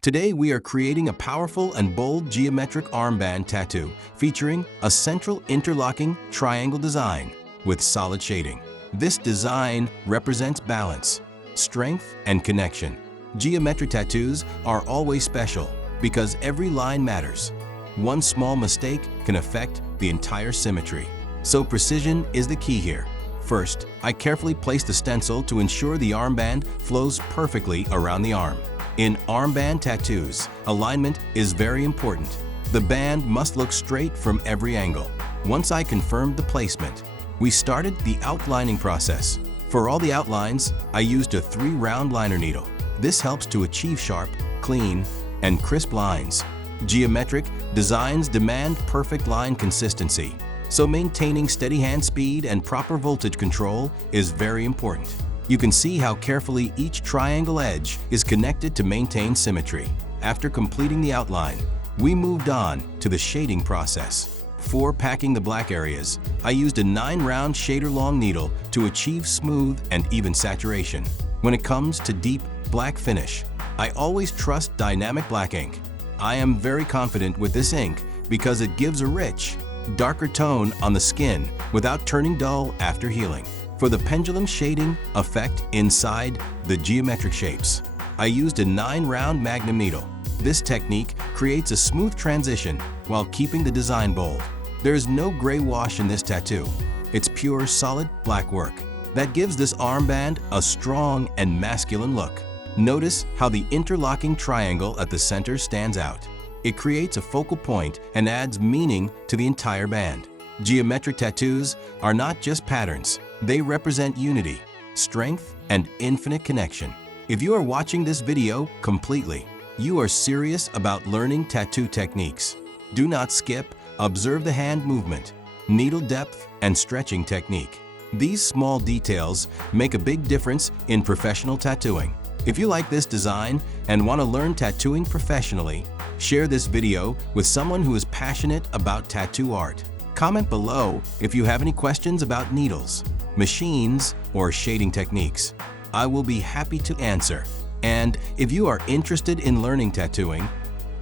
Today we are creating a powerful and bold geometric armband tattoo featuring a central interlocking triangle design with solid shading. This design represents balance, strength, and connection. Geometric tattoos are always special because every line matters. One small mistake can affect the entire symmetry. So precision is the key here. First, I carefully place the stencil to ensure the armband flows perfectly around the arm. In armband tattoos, alignment is very important. The band must look straight from every angle. Once I confirmed the placement, we started the outlining process. For all the outlines, I used a 3-round liner needle. This helps to achieve sharp, clean, and crisp lines. Geometric designs demand perfect line consistency, so maintaining steady hand speed and proper voltage control is very important. You can see how carefully each triangle edge is connected to maintain symmetry. After completing the outline, we moved on to the shading process. For packing the black areas, I used a 9-round shader-long needle to achieve smooth and even saturation. When it comes to deep black finish, I always trust dynamic black ink. I am very confident with this ink because it gives a rich, darker tone on the skin without turning dull after healing. For the pendulum shading effect inside the geometric shapes, I used a 9-round magnum needle. This technique creates a smooth transition while keeping the design bold. There is no gray wash in this tattoo. It's pure, solid black work that gives this armband a strong and masculine look. Notice how the interlocking triangle at the center stands out. It creates a focal point and adds meaning to the entire band. Geometric tattoos are not just patterns. They represent unity, strength, and infinite connection. If you are watching this video completely, you are serious about learning tattoo techniques. Do not skip. Observe the hand movement, needle depth, and stretching technique. These small details make a big difference in professional tattooing. If you like this design and want to learn tattooing professionally, share this video with someone who is passionate about tattoo art. Comment below if you have any questions about needles, machines, or shading techniques. I will be happy to answer. And if you are interested in learning tattooing,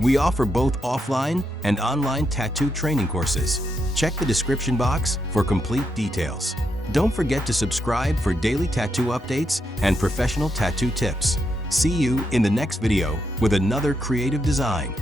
we offer both offline and online tattoo training courses. Check the description box for complete details. Don't forget to subscribe for daily tattoo updates and professional tattoo tips. See you in the next video with another creative design.